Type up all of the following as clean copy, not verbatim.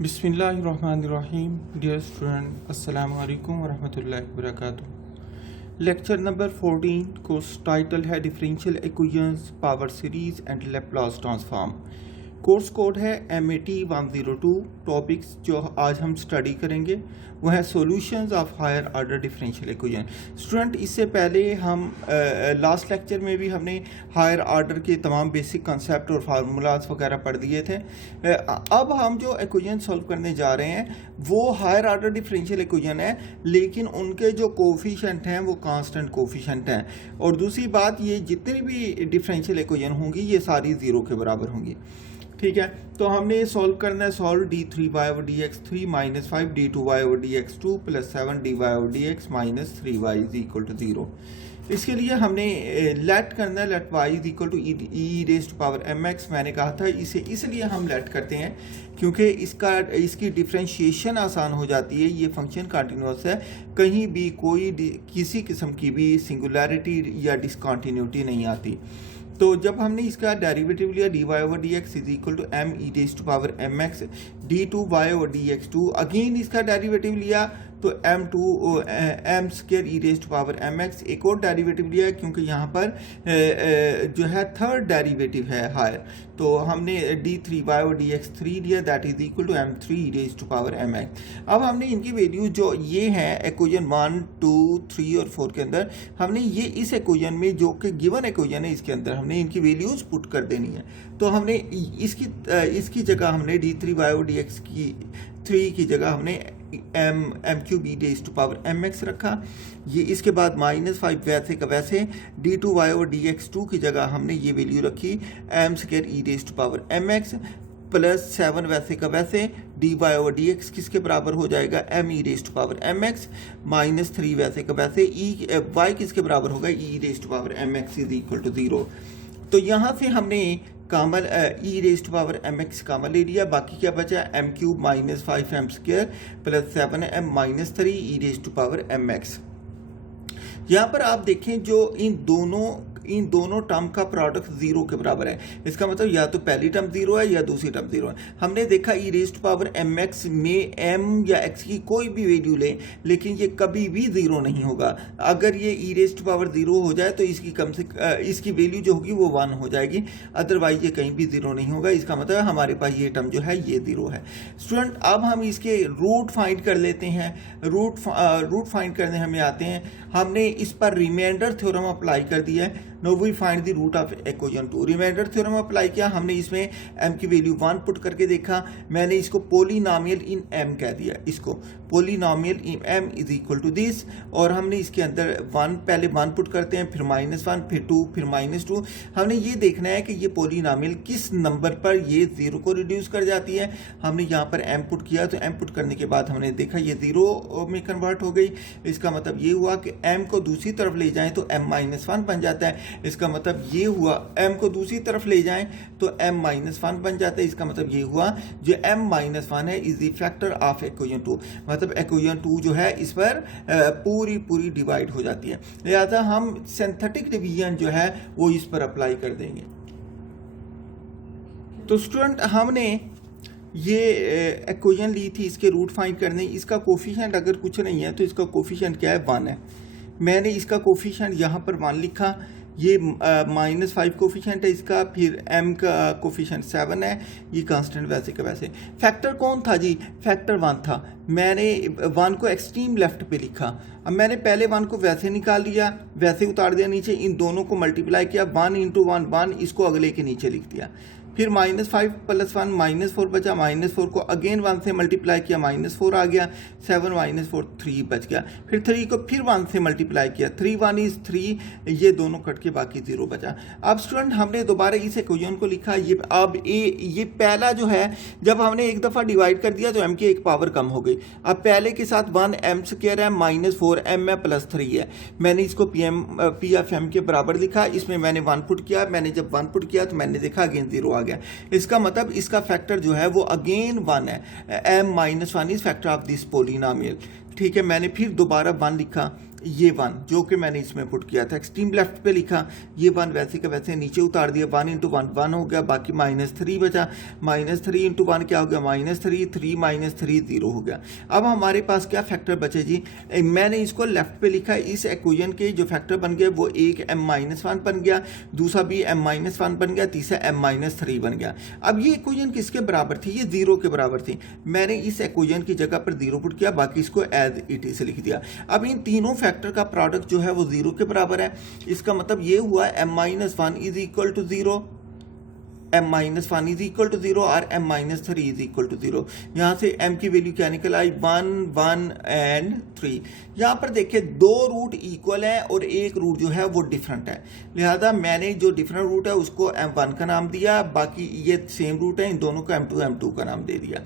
बिस्मिल्लाहिर्रहमानिर्रहीम। Dear student, अस्सलामु अलैकुम वरहमतुल्लाहि वबरकातुहू। लेक्चर नंबर 14 कोर्स टाइटल है differential equations, power series and Laplace transform. Course code है MAT102। टॉपिक्स जो आज हम स्टडी करेंगे वो है solutions of higher order differential equation. Student, इससे पहले हम लास्ट लेक्चर में भी हमने हायर ऑर्डर के तमाम बेसिक कॉन्सेप्ट और फार्मूलाज वगैरह पढ़ दिए थे। अब हम जो इक्वेशन सॉल्व करने जा रहे हैं वो हायर ऑर्डर डिफरेंशियल इक्वेशन है, लेकिन उनके जो कोफिशिएंट हैं वो कांस्टेंट कोफिशिएंट हैं। और दूसरी बात, ये जितनी भी डिफरेंशियल इक्वेशन होंगी ये सारी ज़ीरो के बराबर होंगी। ठीक है, तो हमने सॉल्व करना है d3y/dx3 - 5 d2y/dx2 + 7 dy/dx - 3y = 0। इसके लिए हमने लेट करना है, लेट y = e⁻mx। मैंने कहा था इसे इसलिए हम लेट करते हैं क्योंकि इसकी डिफ्रेंशिएशन आसान हो जाती है। ये फंक्शन कंटिन्यूअस है, कहीं भी कोई किसी किस्म की भी सिंगुलैरिटी या डिसकंटिन्यूटी नहीं आती। तो जब हमने इसका डेरिवेटिव लिया dy/dx = m(e⁻mx) d2y/dx2, अगेन इसका डेरिवेटिव लिया तो m2e⁻mx। एक और डेरिवेटिव लिया क्योंकि यहाँ पर जो है थर्ड डेरिवेटिव है हायर, तो हमने d3y/dx3 लिया, that is equal to m3e⁻mx। अब हमने इनकी वैल्यू जो ये हैं इक्वेशन 1, 2, 3 और 4 के अंदर, हमने ये इस इक्वेशन में जो कि गिवन इक्वेशन है इसके अंदर हमने इनकी वैल्यूज पुट कर देनी है। तो हमने इसकी जगह हमने d3y/dx3 की जगह हमने m3e⁻mx रखा। ये इसके बाद -5 वैसे का वैसे d2y/dx2 की जगह हमने ये वैल्यू रखी m2e⁻mx + 7 वैसे का वैसे dy/dx किसके बराबर हो जाएगा m(e⁻mx) - 3 वैसे का वैसे y किसके बराबर होगा e⁻mx = 0। तो यहाँ से हमने कामल e⁻mx कामल ले लिया, बाकी क्या बचा m³ - 5m² + 7m - 3 e⁻mx। यहाँ पर आप देखें जो इन दोनों टर्म का प्रोडक्ट 0 के बराबर है, इसका मतलब या तो पहली टर्म 0 है या दूसरी टर्म 0 है। हमने देखा e⁻mx में m या x की कोई भी वैल्यू लें, लेकिन ये कभी भी 0 नहीं होगा। अगर ये e⁻0 हो जाए तो इसकी वैल्यू जो होगी वो 1 हो जाएगी, अदरवाइज ये कहीं भी 0 नहीं होगा। इसका मतलब हमारे पास ये टर्म जो है ये 0 है। स्टूडेंट, अब हम इसके रूट फाइंड कर लेते हैं। रूट फाइंड करने हमें आते हैं। हमने इस पर रिमाइंडर थ्योरम अप्लाई कर दिया है। Now we find the root of equation 2। Reminder theorem apply किया, हमने इसमें m की वैल्यू 1 पुट करके देखा। मैंने इसको पोलिनोमियल इन m कह दिया, इसको polynomial in m is equal to this. और हमने इसके अंदर पहले 1 पुट करते हैं, फिर -1, फिर 2, फिर -2। हमने ये देखना है कि ये पोलिनोमियल किस नंबर पर ये 0 को रिड्यूस कर जाती है। हमने यहाँ पर m पुट किया, तो m पुट करने के बाद हमने देखा ये 0 में कन्वर्ट हो गई। इसका मतलब ये हुआ कि m को दूसरी तरफ ले जाएं तो m-1 बन जाता है। इसका मतलब ये हुआ m को दूसरी तरफ ले जाएं तो m-1 बन जाता है। इसका मतलब ये हुआ जो m-1 है is the factor of equation 2, मतलब इक्वेशन 2 जो है इस पर पूरी डिवाइड हो जाती है। लिहाजा हम सिंथेटिक डिवीजन जो है वो इस पर अप्लाई कर देंगे। तो स्टूडेंट, हमने ये इक्वेशन ली थी इसके रूट फाइंड करने। इसका कोफिशिएंट अगर कुछ नहीं है तो इसका कोफिशिएंट क्या है, 1 है। मैंने इसका कोफिशिएंट यहाँ पर 1 लिखा। ये -5 कोफिशिएंट है इसका, फिर m का कोफिशिएंट 7 है, ये कांस्टेंट वैसे का वैसे। फैक्टर कौन था जी, फैक्टर 1 था। मैंने 1 को एक्सट्रीम लेफ्ट पे लिखा। अब मैंने पहले 1 को वैसे निकाल लिया, वैसे उतार दिया नीचे, इन दोनों को मल्टीप्लाई किया, 1 × 1 इसको अगले के नीचे लिख दिया। फिर -5 + 1 -4 बचा, -4 को अगेन 1 से मल्टीप्लाई किया, -4 आ गया, 7 - 4 3 बच गया। फिर 3 को फिर 1 से मल्टीप्लाई किया, 3 × 1 = 3, ये दोनों कट के बाकी 0 बचा। अब स्टूडेंट, हमने दोबारा इस इक्वेशन को लिखा। ये पहला जो है, जब हमने एक दफ़ा डिवाइड कर दिया तो m की एक पावर कम हो गई। अब पहले के साथ 1m² है, -4m है, +3 है। मैंने इसको p ऑफ m के बराबर लिखा। इसमें मैंने 1 पुट किया। मैंने जब 1 पुट किया तो मैंने देखा अगेन 0 आ गया। इसका मतलब इसका फैक्टर जो है वो अगेन 1 है। m-1 is factor of this polynomial. ठीक है, मैंने फिर दोबारा 1 लिखा, ये 1 जो कि मैंने इसमें पुट किया था, एक्सट्रीम लेफ्ट पे लिखा, ये 1 वैसे का वैसे नीचे उतार दिया, 1 इंटू 1 1 हो गया, बाकी -3 बचा, -3 इंटू 1 क्या हो गया, -3, 3 -3 0 हो गया। अब हमारे पास क्या फैक्टर बचे जी, मैंने इसको लेफ्ट पे लिखा, इस इक्वेशन के जो फैक्टर बन गया वो एक m-1 बन गया, दूसरा भी m-1 बन गया, तीसरा m-3 बन गया। अब ये इक्वेशन किसके बराबर थी, ये 0 के बराबर थी। मैंने इस इक्वेशन की जगह पर 0 पुट किया, बाकी इसको एज इट इज लिख दिया। अब इन तीनों फैक्टर का प्रोडक्ट जो है वो 0 के बराबर है। इसका मतलब ये हुआ m-1 is equal to 0, m-1 is equal to 0 और m-3 इज इक्वल टू 0। यहाँ से m की वैल्यू क्या निकल आई, 1 1 एंड 3। यहाँ पर देखिए 2 रूट इक्वल है और एक रूट जो है वो डिफरेंट है, लिहाजा मैंने जो डिफरेंट रूट है उसको m1 का नाम दिया, बाकी ये सेम रूट है, इन दोनों को m2 m2 का नाम दे दिया।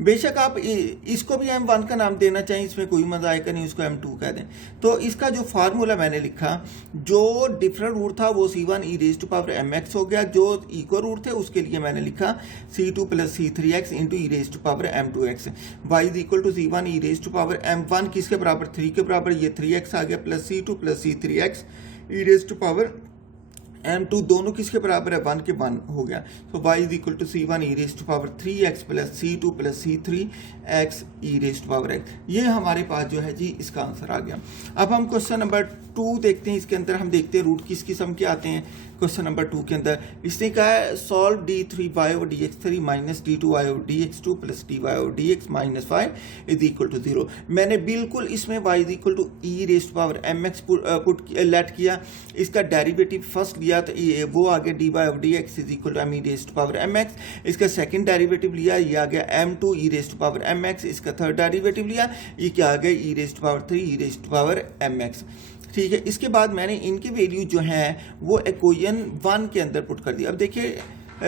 बेशक आप इसको भी m1 का नाम देना चाहिए, इसमें कोई मजा आएगा नहीं, उसको m2 कह दें। तो इसका जो फार्मूला मैंने लिखा, जो डिफरेंट रूट था वो c1 e⁻mx हो गया, जो इक्वल रूट थे उसके लिए मैंने लिखा c2 + c3x into e⁻m2x, y is equal to c1 e⁻m1 किसके बराबर, 3 के बराबर, ये 3x आ गया, प्लस c2 + c3x e⁻m2 दोनों किसके बराबर है, 1 के 1 हो गया। तो y is equal to c1 e⁻3x plus c2 + c3x e⁻x। ये हमारे पास जो है जी इसका आंसर आ गया। अब हम क्वेश्चन नंबर 2 देखते हैं, इसके अंदर हम देखते हैं रूट किस किस्म के आते हैं। क्वेश्चन नंबर 2 के अंदर इसने कहा है solve d3y/dx3 - d2y/dx2 + dy/dx - 5 is equal to 0। मैंने बिल्कुल इसमें y is equal to e⁻mx put let किया, इसका डेरिवेटिव फर्स्ट लिया तो ये वो आ गया dy/dx is equal to m e⁻mx, इसका सेकंड डेरिवेटिव लिया, ये आ गया m2 e⁻mx, इसका थर्ड डेरिवेटिव लिया, ये क्या आ गया e⁻3 e⁻mx। ठीक है, इसके बाद मैंने इनकी वैल्यू जो है वो इक्वेशन 1 के अंदर पुट कर दी। अब देखिए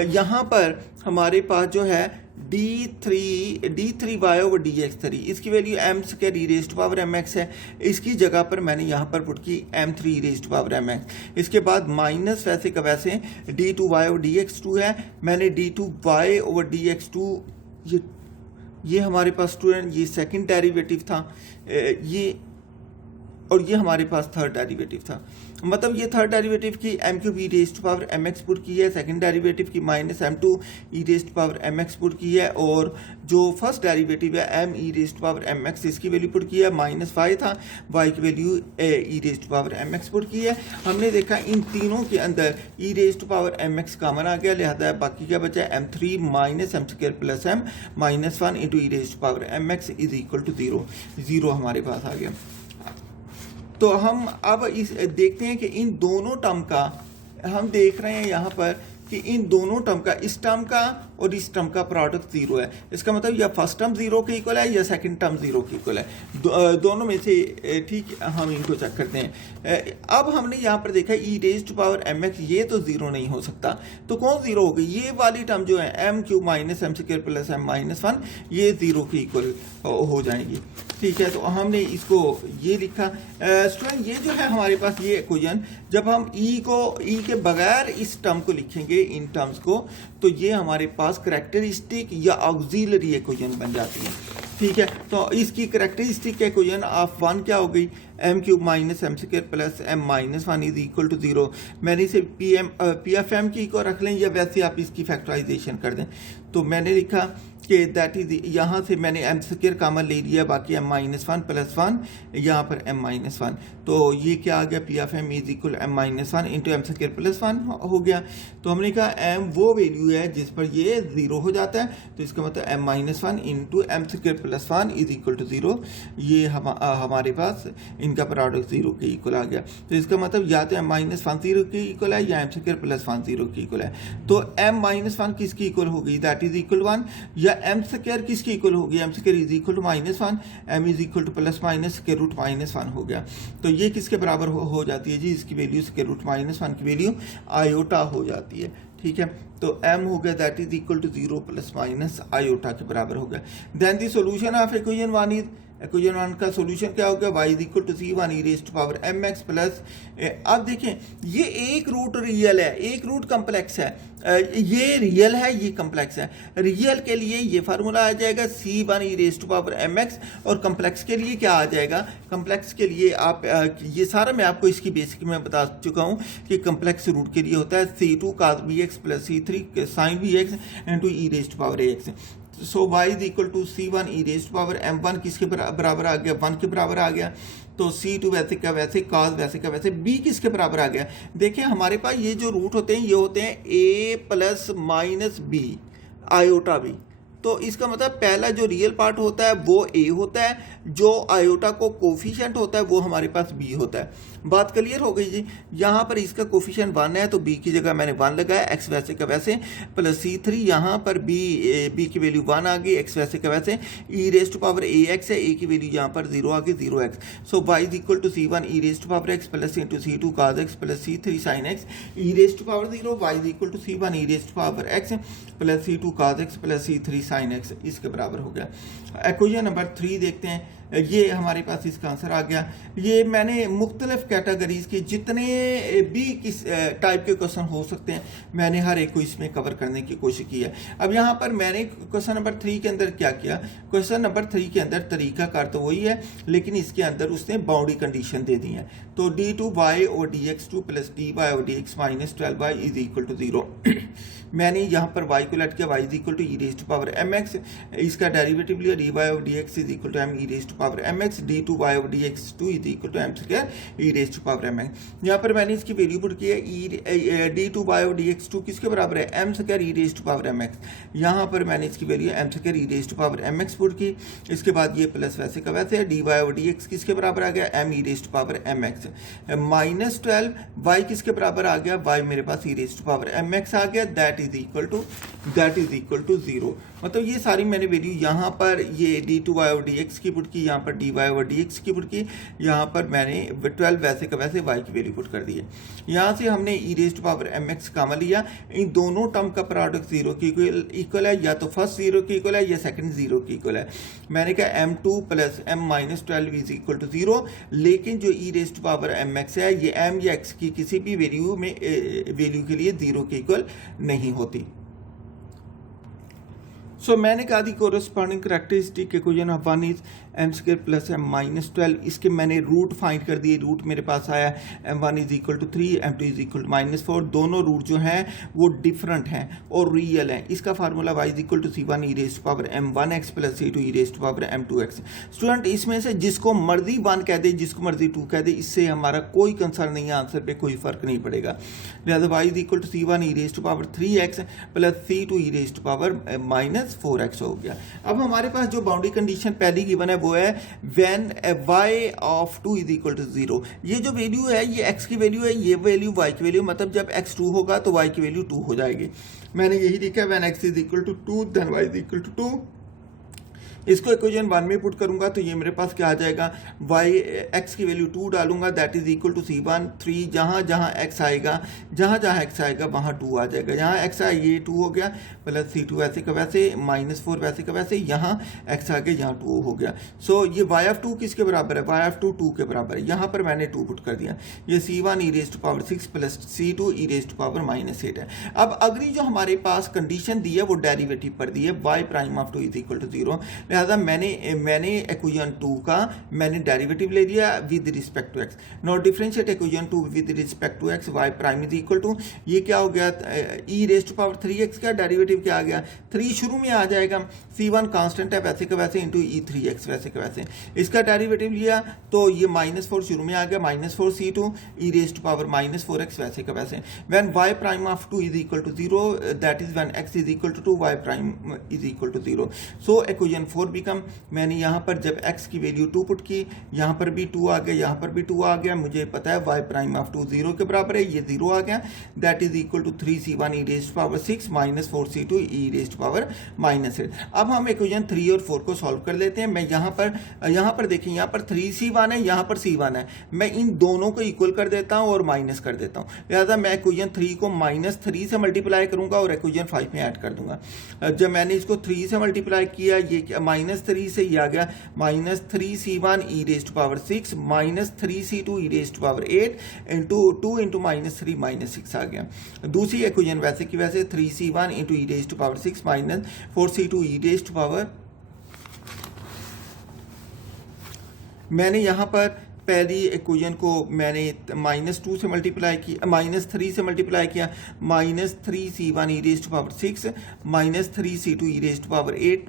यहाँ पर हमारे पास जो है d3y/dx3, इसकी वैल्यू m² e⁻mx है, इसकी जगह पर मैंने यहाँ पर पुट की m3 e⁻mx। इसके बाद माइनस वैसे का वैसे d2y/dx2 है, मैंने d2y/dx2 ये हमारे पास स्टूडेंट ये सेकंड डेरिवेटिव था, ये और ये हमारे पास थर्ड डेरिवेटिव था। मतलब ये थर्ड डेरिवेटिव की m³ e⁻mx पुट की है, सेकंड डेरिवेटिव की -m2 e⁻mx पुट की है, और जो फर्स्ट डेरिवेटिव है m e⁻mx इसकी वैल्यू पुट की है, -5 था, y की वैल्यू e⁻mx पुट की है। हमने देखा इन तीनों के अंदर e⁻mx कॉमन आ गया, लिहाजा बाकी क्या बचा है m3 - m² + m -1 into e⁻mx is equal to 0 हमारे पास आ गया। तो हम अब इस देखते हैं कि इन दोनों टर्म का हम देख रहे हैं यहाँ पर कि इन दोनों टर्म का, इस टर्म का और इस टर्म का प्रोडक्ट 0 है। इसका मतलब या फर्स्ट टर्म 0 के इक्वल है या सेकंड टर्म 0 के इक्वल है, दोनों में से ठीक हम इनको चेक करते हैं। अब हमने यहाँ पर देखा e⁻mx ये तो 0 नहीं हो सकता, तो कौन 0 होगी, ये वाली टर्म जो है m³ - m² + m -1 ये 0 के इक्वल हो जाएंगी। ठीक है, तो हमने इसको ये लिखा। स्टूडेंट ये जो है हमारे पास ये इक्वेशन, जब हम e के बगैर इस टर्म को लिखेंगे, इन टर्म्स को, तो ये हमारे पास करैक्टरिस्टिक या ऑक्सिलरी इक्वेशन बन जाती है। ठीक है, तो इसकी करैक्टरिस्टिक इक्वेशन ऑफ 1 क्या हो गई, m³ - m² + m -1 is equal to 0। मैंने इसे पी एफ एम की को रख लें या वैसे आप इसकी फैक्टराइजेशन कर दें। तो मैंने लिखा कि दैट इज, यहाँ से मैंने m² कॉमन ले लिया, बाकी m -1 + 1, यहाँ पर m -1, तो ये क्या आ गया, P F M is equal m -1 into m² + 1 हो गया। तो हमने कहा m वो वैल्यू है जिस पर ये 0 हो जाता है, तो इसका मतलब m -1 into m² + 1 is equal to 0। ये हमारे पास इनका प्रोडक्ट 0 के इक्वल आ गया। तो इसका मतलब या तो m -1 0 के इक्वल है या m² + 1 0 के इक्वल है। तो m -1 किसकी इक्वल होगी, दैट इज इक्वल 1, या m² किसकी इक्वल होगी, m² is equal to -1, m is equal to ±√-1 हो गया। तो ये किसके बराबर हो जाती है जी, इसकी वैल्यू √-1 की वैल्यू आयोटा हो जाती है। ठीक है, तो m हो गया that is equal to 0 plus minus iota के बराबर हो गया। Then the solution of equation 1 is, equation 1 का सॉल्यूशन क्या हो गया, y is equal to c1 e raise to power mx plus, अब देखें ये एक रूट रियल है, एक रूट कम्प्लेक्स है, ये रियल है, ये कम्प्लेक्स है। रियल के लिए ये फार्मूला आ जाएगा c1 e raise to power mx, और कम्प्लेक्स के लिए क्या आ जाएगा, कम्प्लेक्स के लिए आप ये सारा मैं आपको इसकी बेसिक में बता चुका हूँ कि कम्प्लेक्स रूट के लिए होता है c2 cos bx plus c3 sin bx into e raise to power ax। So y is equal to c1 e raise to power m1 किसके बराबर आ गया, 1 के बराबर आ गया। तो c2 वैसे का वैसे, cos वैसे का वैसे, b किसके बराबर आ गया। देखिए हमारे पास ये जो रूट होते हैं ये होते हैं a plus minus b iota b। तो इसका मतलब पहला जो रियल पार्ट होता है वो a होता है, जो आयोटा को कोफिशिएंट होता है वो हमारे पास b होता है। बात क्लियर हो गई जी। यहाँ पर इसका कोफिशिएंट 1 है तो b की जगह मैंने 1 लगाया, x वैसे का वैसे प्लस c3, यहाँ पर b की वैल्यू 1 आ गई, x वैसे का वैसे, e raise to power ax है, a की वैल्यू यहाँ पर 0 आ गई, 0x। So y is equal to c1 e raise to power x plus into c2 cos x plus c3 sin x, e raise to power 0, y is equal to c1 e raise to power x plus c2 cos x plus c3 sin x इसके बराबर हो गया। Equation number 3 देखते हैं, ये हमारे पास इसका answer आ गया। ये मैंने मुख्तलिफ कैटेगरीज के जितने भी किस टाइप के क्वेश्चन हो सकते हैं मैंने हर एक को इसमें कवर करने की कोशिश की है। अब यहाँ पर मैंने क्वेश्चन नंबर 3 के अंदर क्या किया, क्वेश्चन नंबर 3 के अंदर तरीकाकार तो वही है लेकिन इसके अंदर उसने बाउंड्री कंडीशन दे दी है। तो d2y और dx2 प्लस dy और dx minus 12y is equal to 0। मैंने यहाँ पर y को लट किया, y is equal to e raise to power mx, इसका डेरिवेटिव लिया, dy और dx is equal to m e raise to power mx, d2y और dx2 is equal to m square e raise to power mx। यहाँ पर मैंने इसकी value put की है, d2y और dx2 किसके बराबर है, m square e raise to power mx। यहाँ पर मैंने इसकी value m square e raise to power mx put की। इसके बाद ये प्लस वैसे का वैसे है, dy और dx किसके बराबर आ गया, m e raise to power mx minus 12, y किसके बराबर आ गया, y मेरे पास e raise to power mx आ गया, दैट इज इक्वल टू 0। मतलब ये सारी मैंने वैल्यू यहाँ पर ये d2y और dx की पुट की, यहाँ पर dy और dx की पुट की, यहाँ पर मैंने 12 वैसे का वैसे y की वैल्यू पुट कर दी है। यहाँ से हमने e raise to power mx common लिया, इन दोनों टर्म का प्रोडक्ट 0 की इक्वल है, या तो फर्स्ट 0 की इक्वल है या सेकंड 0 की इक्वल है। मैंने कहा m2 plus m minus 12 is equal to 0, लेकिन जो e raise to power mx है ये m या x की किसी भी वैल्यू के लिए 0 के इक्वल नहीं होती। सो मैंने कहा the corresponding characteristic equation of 1 is m square plus m minus 12, इसके मैंने रूट फाइंड कर दिए। रूट मेरे पास आया m1 is equal to 3, m2 is equal to minus 4। दोनों रूट जो हैं वो डिफरेंट हैं और रियल हैं। इसका formula y is equal to c1 e raise to power m1x plus c2 e raise to power m2x। Student इसमें से जिसको मर्जी 1 कह दे, जिसको मर्जी 2 कह दे, इससे हमारा कोई कंसर्न नहीं है, आंसर पे कोई फर्क नहीं पड़ेगा। लिहाजा y is equal to c1 e raise to power 3x plus c2 e raise to power minus 4x हो गया। अब हमारे पास जो बाउंड्री कंडीशन पहली गिवन है वो है when y of 2 is equal to 0। ये जो वैल्यू है ये x की वैल्यू है, ये वैल्यू y की वैल्यू, मतलब जब x 2 होगा तो y की वैल्यू 2 हो जाएगी। मैंने यही लिखा है when x is equal to 2 then y is equal to 2। इसको इक्वेशन 1 में पुट करूंगा तो ये मेरे पास क्या आ जाएगा, x की वैल्यू 2 डालूंगा that is equal to c1 3, जहाँ जहाँ x आएगा वहाँ 2 आ जाएगा। यहाँ x आया ये 2 हो गया, प्लस c2 वैसे का वैसे, माइनस 4 वैसे का वैसे, यहाँ x आ गया, यहाँ 2 हो गया। सो ये y ऑफ 2 किसके बराबर है, y ऑफ 2 के बराबर है। यहाँ पर मैंने 2 पुट कर दिया, ये c1 e raise to power 6 plus c2 e raise to power minus 8 है। अब अगली जो हमारे पास कंडीशन दी है वो डेरिवेटिव पर दी है, y prime of 2 is equal to 0। लिहाजा मैंने इक्वेशन 2 का मैंने डेरिवेटिव ले लिया with respect to x। Now differentiate equation 2 with respect to x, y prime is equal to, ये क्या हो गया, e raise to power 3x का डेरिवेटिव क्या आ गया, 3 शुरू में आ जाएगा, c1 कांस्टेंट है वैसे का वैसे इंटू e3x वैसे का वैसे। इसका डेरिवेटिव लिया तो ये माइनस 4 शुरू में आ गया, minus 4 c2 e raise to power minus 4x वैसे का वैसे। When y prime of 2 is equal to 0 that is when x is equal to 2, y prime is equal to 0। So equation 4 4 become, मैंने यहाँ पर जब x की value 2 put की, यहाँ पर भी 2 आ गया, यहाँ पर भी 2 आ गया, मुझे पता है y प्राइम ऑफ 2 0 के बराबर है, ये 0 आ गया, that is equal to 3c1 e raised to power 6 minus 4c2 e raised to power -8। अब हम इक्वेशन 3 और 4 को सॉल्व कर लेते हैं। मैं यहाँ पर देखें, यहाँ पर 3c1 है, यहाँ पर c1 है, मैं इन दोनों को इक्वल कर देता हूँ और माइनस कर देता हूँ, लिहाजा मैं इक्वेशन 3 को -3 से मल्टीप्लाई करूंगा और इक्वेशन 5 में ऐड कर दूंगा। जब मैंने इसको 3 से मल्टीप्लाई किया, ये -3 से ये आ गया -3c1 e raised to power 6 -3c2 e raised to power 8 into 2 into -3 -6 आ गया। दूसरी इक्वेशन वैसे की वैसे 3c1 into e raised to power 6 -4c2 e raised to power, मैंने यहाँ पर पहली इक्वेशन को मैंने -2 से मल्टीप्लाई किया, -3 से मल्टीप्लाई किया, -3c1 e raised to power 6 -3c2 e raised to power 8,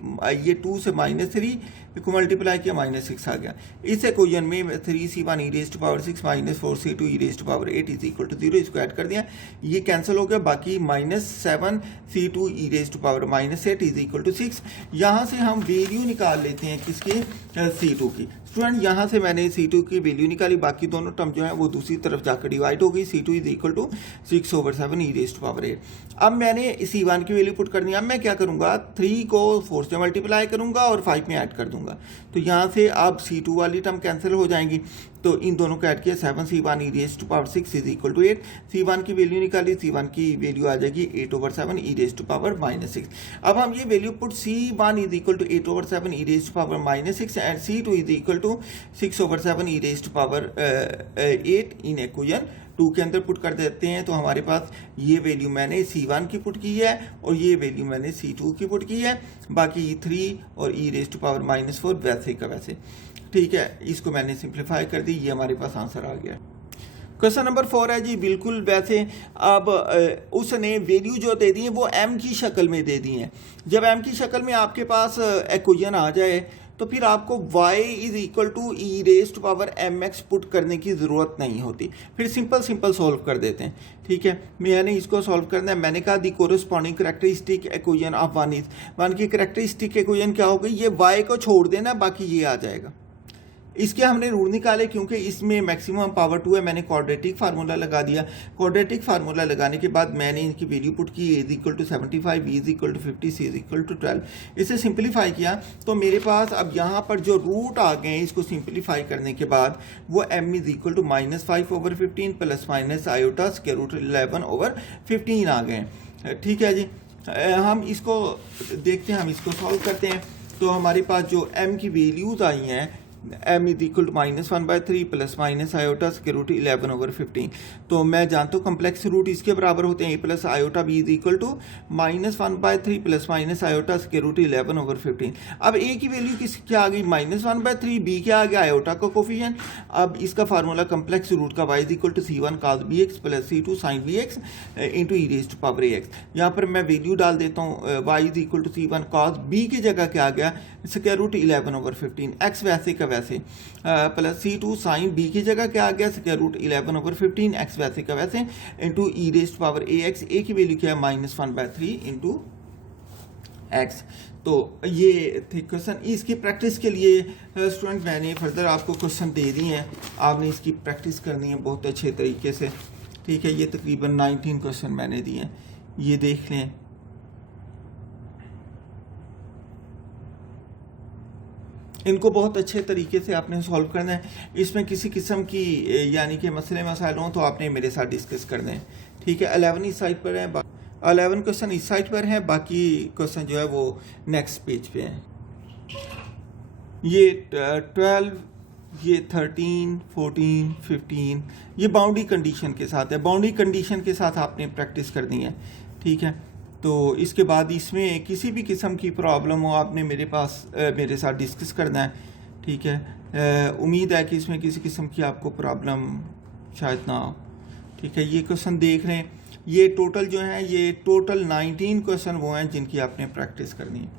ये 2 से -3 को मल्टीप्लाई किया, -6 आ गया। इस इक्वेशन में 3c1 e raised to power 6 -4c2 e raised to power 8 is equal to 0, इसको ऐड कर दिया, ये कैंसिल हो गया, बाकी -7c2 e raised to power -8 is equal to 6। यहाँ से हम वैल्यू निकाल लेते हैं किसकी, c2 की। स्टूडेंट यहाँ से मैंने c2 की वैल्यू निकाली, बाकी दोनों टर्म जो है वो दूसरी तरफ जाकर डिवाइड हो गई, c2 is equal to 6/7 e raised to power 8। अब मैंने c1 की वैल्यू पुट करनी है, अब मैं क्या करूँगा, 3 को 4 से मल्टीप्लाई करूँगा और 5 में ऐड कर दूंगा, तो यहाँ से अब c2 वाली टर्म कैंसिल हो जाएंगी, तो इन दोनों को ऐड किया, 7c1 e raised to power 6 is equal to 8, c1 की वैल्यू निकाली, c1 की वैल्यू आ जाएगी 8/7 e रेज़्ड टू पावर -6। अब हम ये value put c1 is equal to 8/7 e raised to power -6 and c2 is equal to 6/7 e raised to power 8 in equation 2 के अंदर put कर देते हैं, तो हमारे पास ये वैल्यू मैंने c1 की पुट की है और ये वैल्यू मैंने c2 की पुट की है, बाकी 3 और e रेज़्ड टू पावर -4 वैसे का वैसे, ठीक है, इसको मैंने सिंप्लीफाई कर दी, ये हमारे पास आंसर आ गया। क्वेश्चन नंबर 4 है जी बिल्कुल वैसे, अब उसने वैल्यू जो दे दी है वो m की शक्ल में दे दी है। जब m की शक्ल में आपके पास इक्वेशन आ जाए तो फिर आपको y is equal to e raised to power mx put करने की ज़रूरत नहीं होती, फिर सिंपल सॉल्व कर देते हैं, ठीक है। मैंने इसको सॉल्व करना है, मैंने कहा the corresponding characteristic equation of 1 की करेक्टरिस्टिक इक्वेशन क्या हो गई, ये y को छोड़ देना, बाकी ये आ जाएगा। इसके हमने रूल निकाले, क्योंकि इसमें मैक्सिमम पावर 2 है, मैंने क्वाड्रेटिक फार्मूला लगा दिया। क्वाड्रेटिक फार्मूला लगाने के बाद मैंने इनकी वैल्यू पुट की, a is equal to 75, b is equal to 50, c is equal to 12। इसे सिंप्लीफाई किया तो मेरे पास अब यहाँ पर जो रूट आ गए, इसको सिंप्लीफाई करने के बाद वो m is equal to -5/15 plus minus iota square root 11/15 आ गए, ठीक है जी। हम इसको देखते हैं, हम इसको सॉल्व करते हैं, तो हमारे पास जो m की वैल्यूज आई हैं, m is equal to -1/3 plus minus iota square root 11/15, तो मैं जानता हूँ कम्प्लेक्स रूट इसके बराबर होते हैं, a plus iota b is equal to -1/3 plus minus iota square root 11/15। अब a की वैल्यू किस क्या आ गई, -1/3, b क्या आ गया, आयोटा का कोफिशिएंट। अब इसका फार्मूला कम्प्लेक्स रूट का y is equal to c1 cos bx plus c2 sin bx into e raised to power ax। यहाँ पर मैं वैल्यू डाल देता हूँ, y is equal to c1 cos b की जगह क्या आ गया, स्क्वायर रूट 11/15, x वैसे का वैसे, प्लस c2 sin b की जगह क्या आ गया, स्क्वायर रूट 11/15, x वैसे का वैसे, into e raised to power ax, a की वैल्यू क्या है -1/3 इंटू x। तो ये थे क्वेश्चन। इसकी प्रैक्टिस के लिए स्टूडेंट मैंने फर्दर आपको क्वेश्चन दे दिए हैं, आपने इसकी प्रैक्टिस करनी है बहुत अच्छे तरीके से, ठीक है। ये तकरीबन 19 क्वेश्चन मैंने दिए हैं, ये देख लें। इनको बहुत अच्छे तरीके से आपने सॉल्व करना है, इसमें किसी किस्म की यानी कि मसले मसाइल हों तो आपने मेरे साथ डिस्कस करना है, ठीक है। 11 इस साइड पर है, 11 क्वेश्चन इस साइड पर हैं, बाकी क्वेश्चन जो है वो नेक्स्ट पेज पे हैं। ये 12, ये 13, 14, 15 ये बाउंड्री कंडीशन के साथ है, बाउंड्री कंडीशन के साथ आपने प्रैक्टिस करनी है, ठीक है। तो इसके बाद इसमें किसी भी किस्म की प्रॉब्लम हो आपने मेरे साथ डिस्कस करना है, ठीक है। उम्मीद है कि इसमें किसी किस्म की आपको प्रॉब्लम शायद ना हो, ठीक है। ये क्वेश्चन देख रहे हैं, ये टोटल जो है ये टोटल 19 क्वेश्चन वो हैं जिनकी आपने प्रैक्टिस करनी है,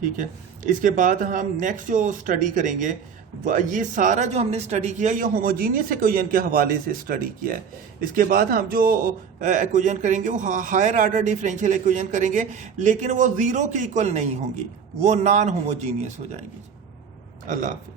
ठीक है। इसके बाद हम नेक्स्ट जो स्टडी करेंगे ये सारा जो हमने स्टडी किया ये होमोजीनियस इक्वेशन के हवाले से स्टडी किया है। इसके बाद हम जो इक्वेशन करेंगे वो हायर ऑर्डर डिफरेंशियल इक्वेशन करेंगे, लेकिन वो ज़ीरो के इक्वल नहीं होंगी, वो नॉन होमोजीनियस हो जाएंगी। अल्लाह हाफिज़।